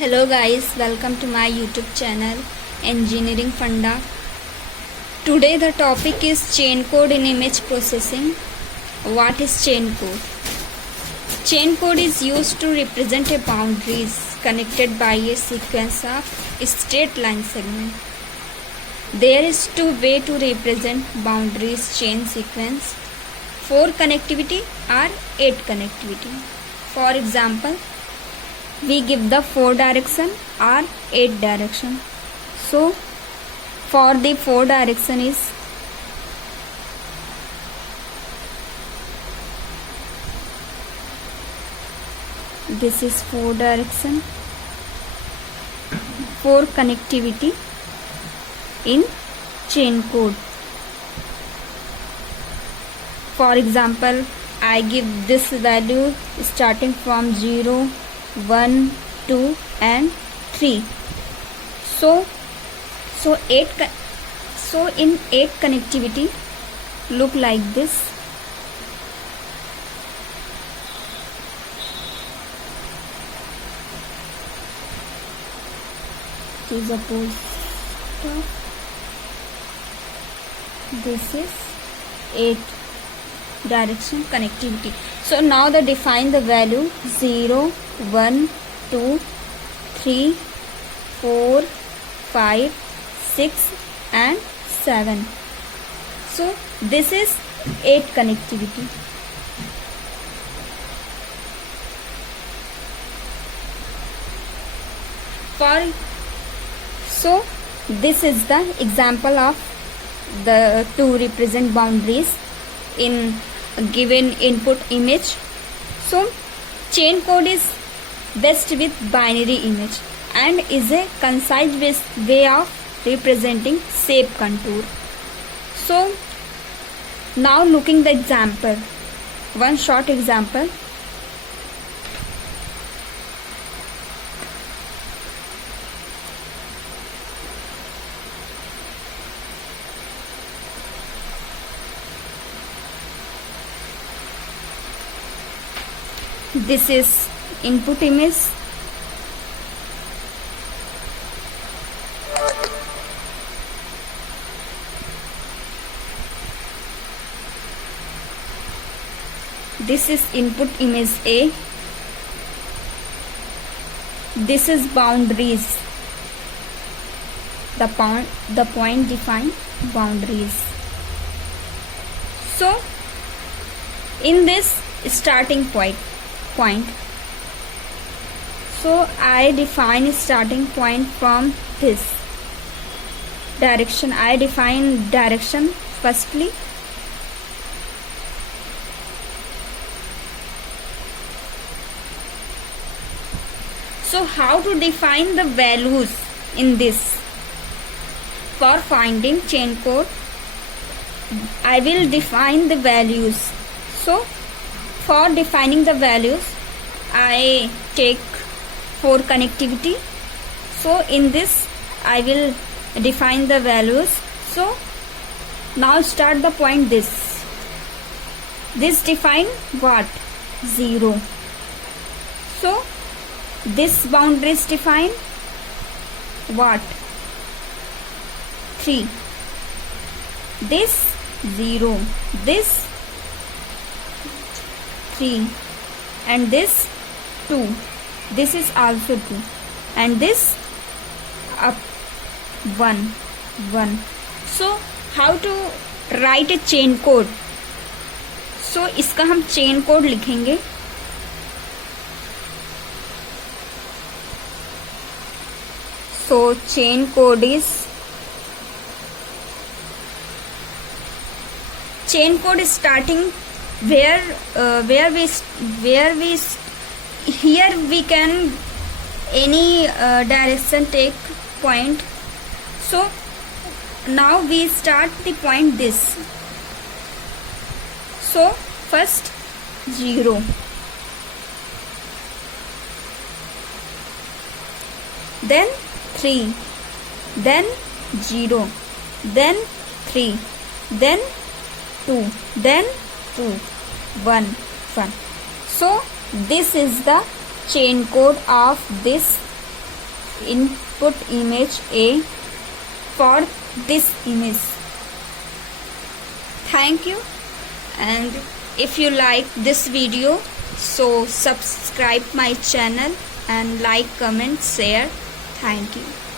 Hello guys, welcome to my YouTube channel Engineering Funda. Today the topic is chain code in image processing. What is chain code? Chain code is used to represent a boundaries connected by a sequence of straight line segment. There is two ways to represent boundaries chain sequence: 4 connectivity or 8 connectivity. For example, we give the 4 direction or 8 direction. So for the 4 direction is this is 4 direction, 4 connectivity in chain code. For example, I give this value starting from 0, 1, 2 and 3. So in 8 connectivity look like this. Suppose this is 8 direction connectivity. So now they define the value 0, 1, 2, 3, 4, 5, 6 and 7. So this is 8 connectivity. So this is the example of the to represent boundaries in a given input image. So chain code is best with binary image and is a concise way of representing shape contour. So now looking the example, one short example. This is input image. This is input image A. This is boundaries. The point define boundaries. So in this starting point, so I define starting point from this direction. I define direction firstly. So how to define the values in this? For finding chain code, I will define the values. So for defining the values, I take 4 connectivity. So in this I will define the values. So now start the point this define what? 0. So this boundaries define what? 3. This 0, this 3 and this 2. This is also 2 and this up 1. So how to write a chain code? So इसका हम chain code लिखेंगे. So chain code starting where we here we can any direction take point. So now we start the point this. So first 0, then 3, then 0, then 3, then 2, then 2, 1, 1. So this is the chain code of this input image A for this image. Thank you, and if you like this video, so subscribe my channel and like, comment, share. Thank you.